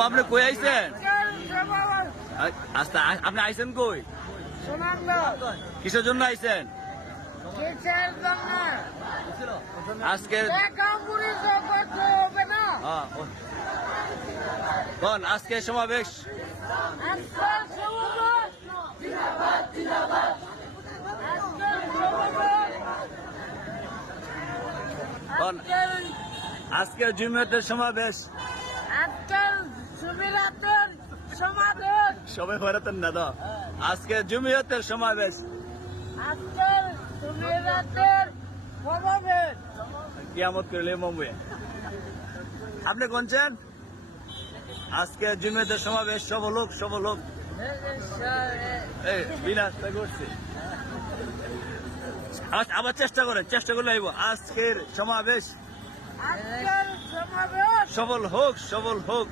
আপনি কই আইছেন? আচ্ছা আপনি আইছেন কই? কিসের জন্য আইছেন? আজকে আজকে সমাবেশ আজকে জুমিয়তের সমাবেশ সবাই হরাতেন না তো আজকে জুমিয়তের সমাবেশ কিয়ামত করলে মুম্বাই আপনি কোনছেন আজকে জুমিয়তের সমাবেশ সব লোক বিনাশ করছে আবার চেষ্টা করলে আইব আজকের সমাবেশ সফল হোক